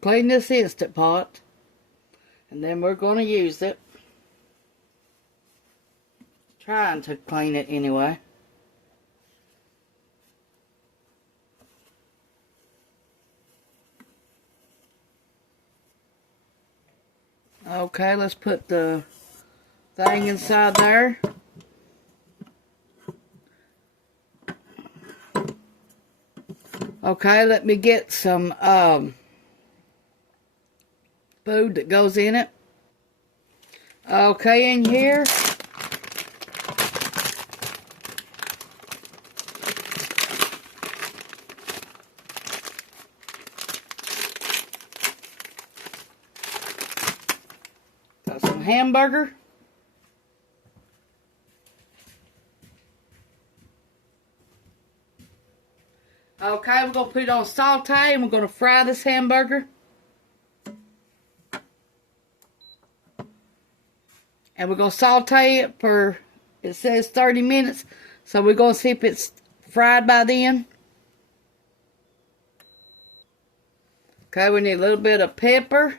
clean this Instant Pot, and then we're going to use it. Trying to clean it anyway. Okay, let's put the thing inside there. Okay, let me get some food that goes in it. Okay, in here, got some hamburger. Okay, we're going to put it on saute and we're going to fry this hamburger. And we're going to saute it for, it says 30 minutes. So we're going to see if it's fried by then. Okay, we need a little bit of pepper.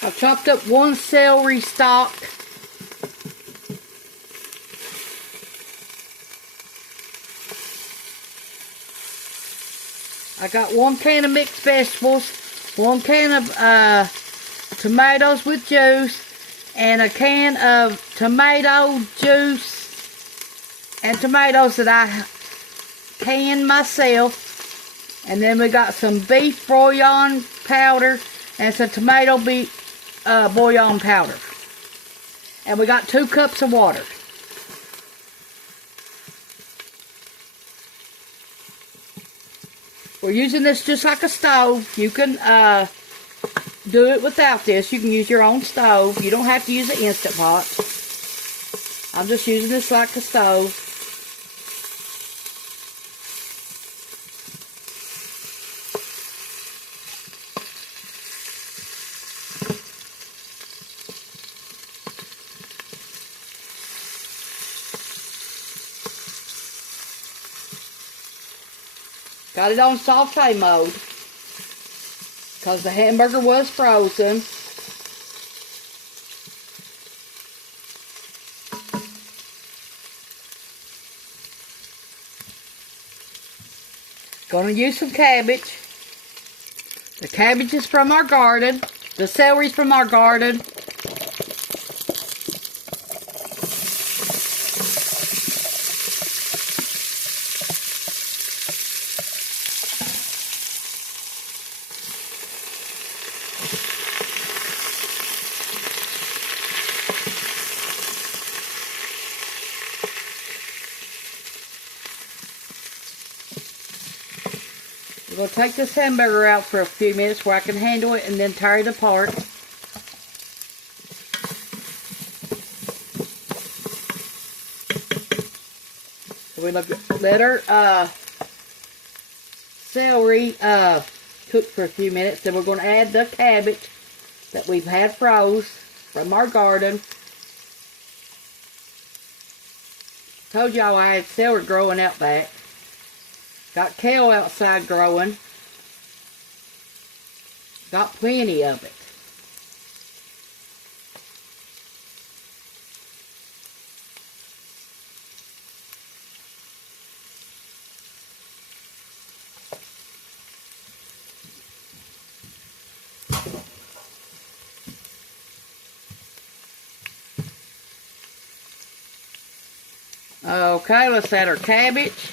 I chopped up 1 celery stalk. I got 1 can of mixed vegetables, 1 can of tomatoes with juice, and a can of tomato juice and tomatoes that I canned myself. And then we got some beef bouillon powder and some tomato bouillon powder. And we got 2 cups of water. We're using this just like a stove. You can do it without this. You can use your own stove. You don't have to use an Instant Pot. I'm just using this like a stove. Got it on saute mode because the hamburger was frozen. Gonna use some cabbage. The cabbage is from our garden. The celery's from our garden. We're going to take this hamburger out for a few minutes where I can handle it and then tear it apart. So we let our celery cook for a few minutes. Then we're going to add the cabbage that we've had froze from our garden. Told y'all I had celery growing out back. Got kale outside growing. Got plenty of it. Okay, let's add our cabbage.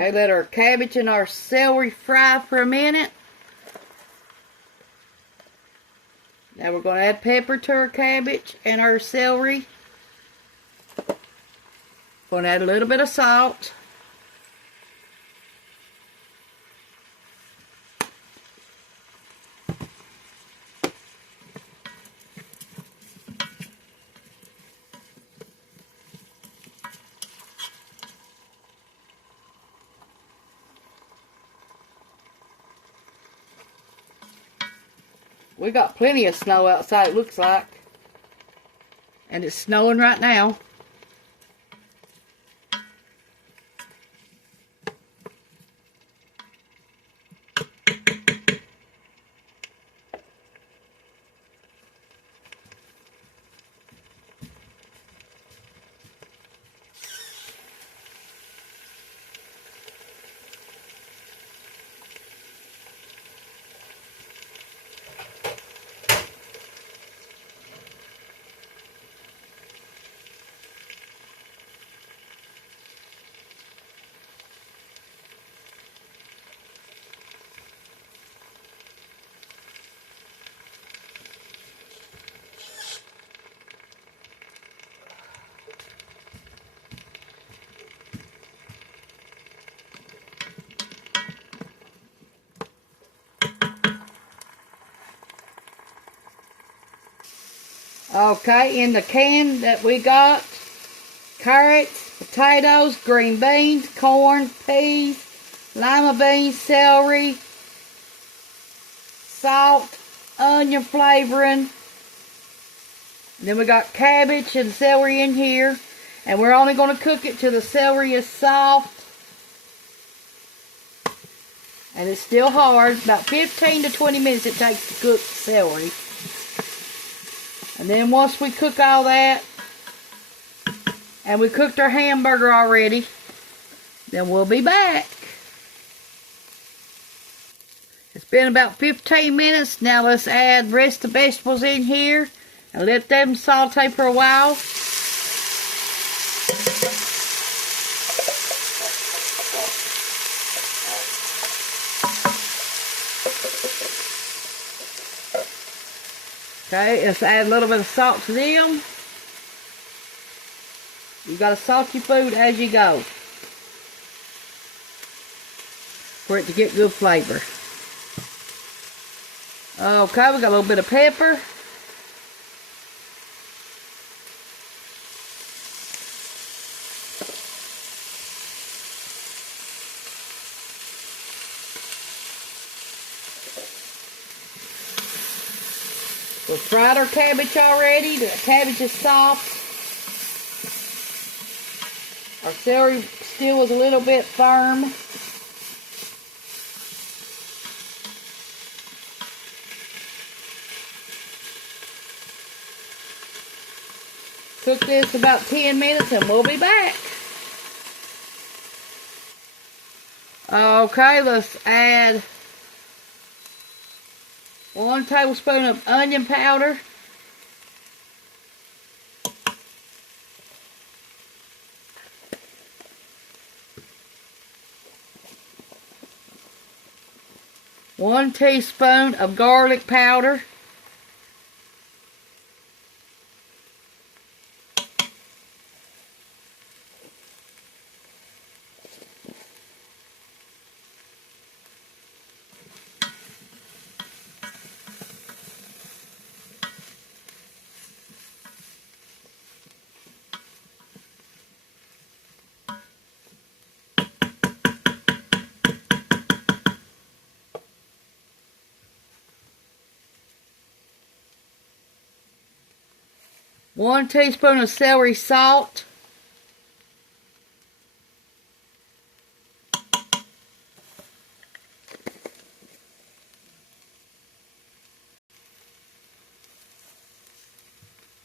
Okay, let our cabbage and our celery fry for a minute. Now we're going to add pepper to our cabbage and our celery. Going to add a little bit of salt. We got plenty of snow outside, it looks like. And it's snowing right now. Okay, in the can that we got, carrots, potatoes, green beans, corn, peas, lima beans, celery, salt, onion flavoring. Then we got cabbage and celery in here. And we're only going to cook it till the celery is soft. And it's still hard. About 15 to 20 minutes it takes to cook celery. And then once we cook all that, and we cooked our hamburger already, then we'll be back. It's been about 15 minutes. Now let's add the rest of the vegetables in here and let them saute for a while. Okay, let's add a little bit of salt to them. You gotta salt your food as you go for it to get good flavor. Okay, we got a little bit of pepper. We fried our cabbage already. The cabbage is soft. Our celery still was a little bit firm. Cook this about 10 minutes and we'll be back. Okay, let's add 1 tablespoon of onion powder. One teaspoon of garlic powder. One teaspoon of celery salt.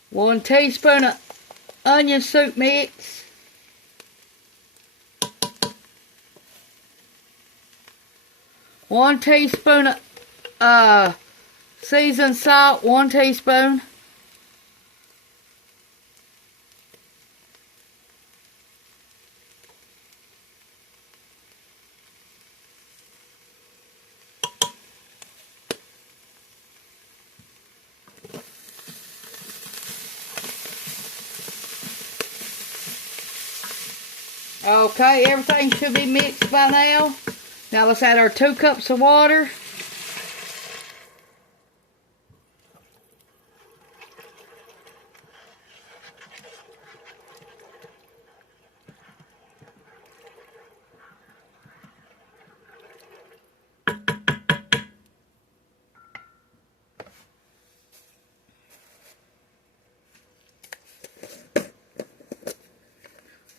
One teaspoon of onion soup mix. One teaspoon of seasoned salt, 1 teaspoon. Okay, everything should be mixed by now. Now let's add our 2 cups of water.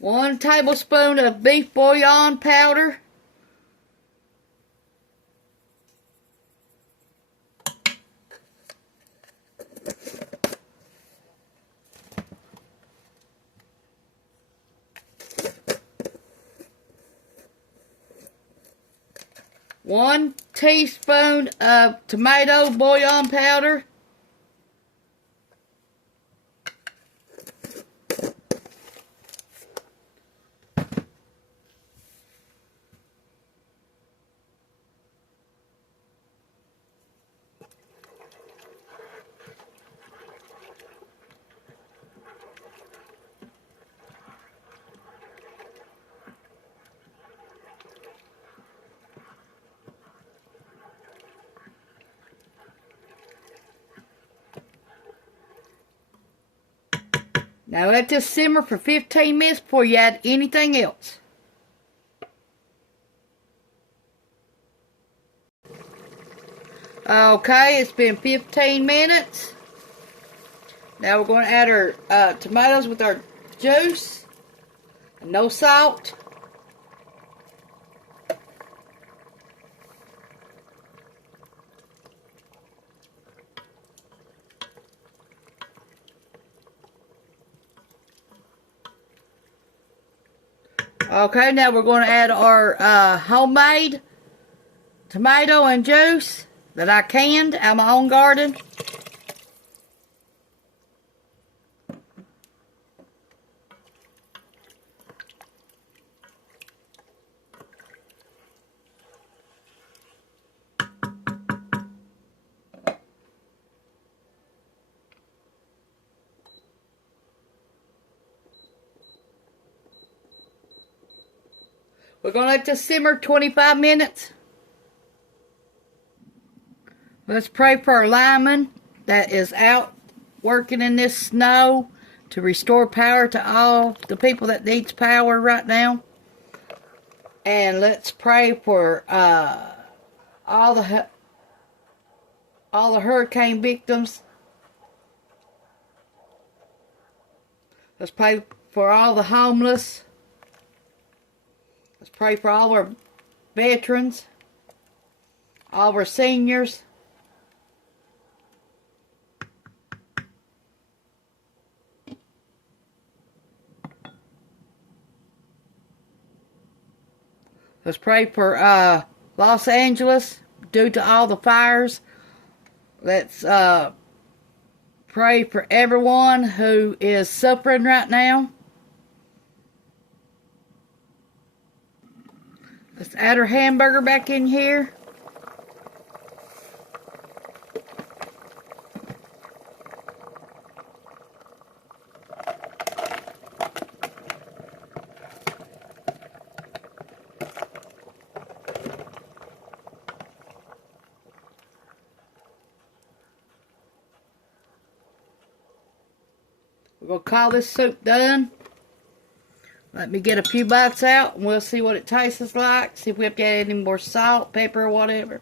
One tablespoon of beef bouillon powder. One teaspoon of tomato bouillon powder. Now let this simmer for 15 minutes before you add anything else. Okay, it's been 15 minutes. Now we're going to add our tomatoes with our juice. No salt. Okay, now we're going to add our homemade tomato and juice that I canned out of my own garden. We're going to let this simmer 25 minutes. Let's pray for our lineman that is out working in this snow to restore power to all the people that needs power right now. And let's pray for all the hurricane victims. Let's pray for all the homeless. Let's pray for all our veterans, all of our seniors. Let's pray for Los Angeles due to all the fires. Let's pray for everyone who is suffering right now. Let's add our hamburger back in here. We're going to call this soup done. Let me get a few bites out and we'll see what it tastes like. See if we have to add any more salt, pepper, or whatever.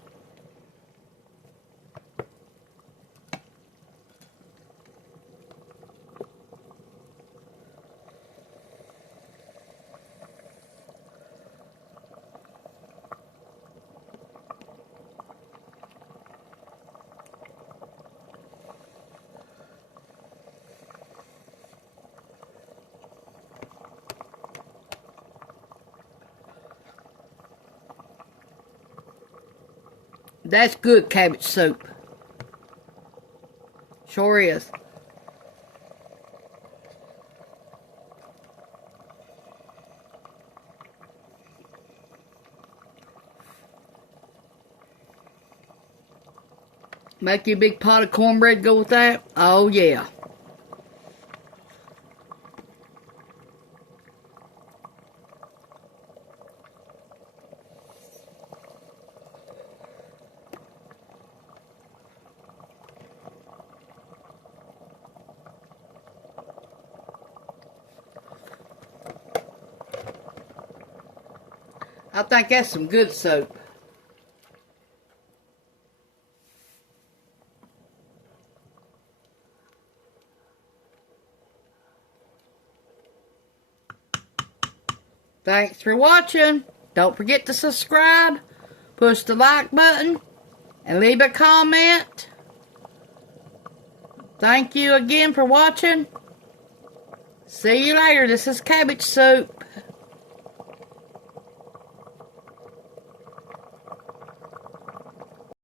That's good cabbage soup. Sure is. Make you a big pot of cornbread go with that? Oh yeah. I think that's some good soup. Thanks for watching. Don't forget to subscribe, push the like button, and leave a comment. Thank you again for watching. See you later. This is cabbage soup.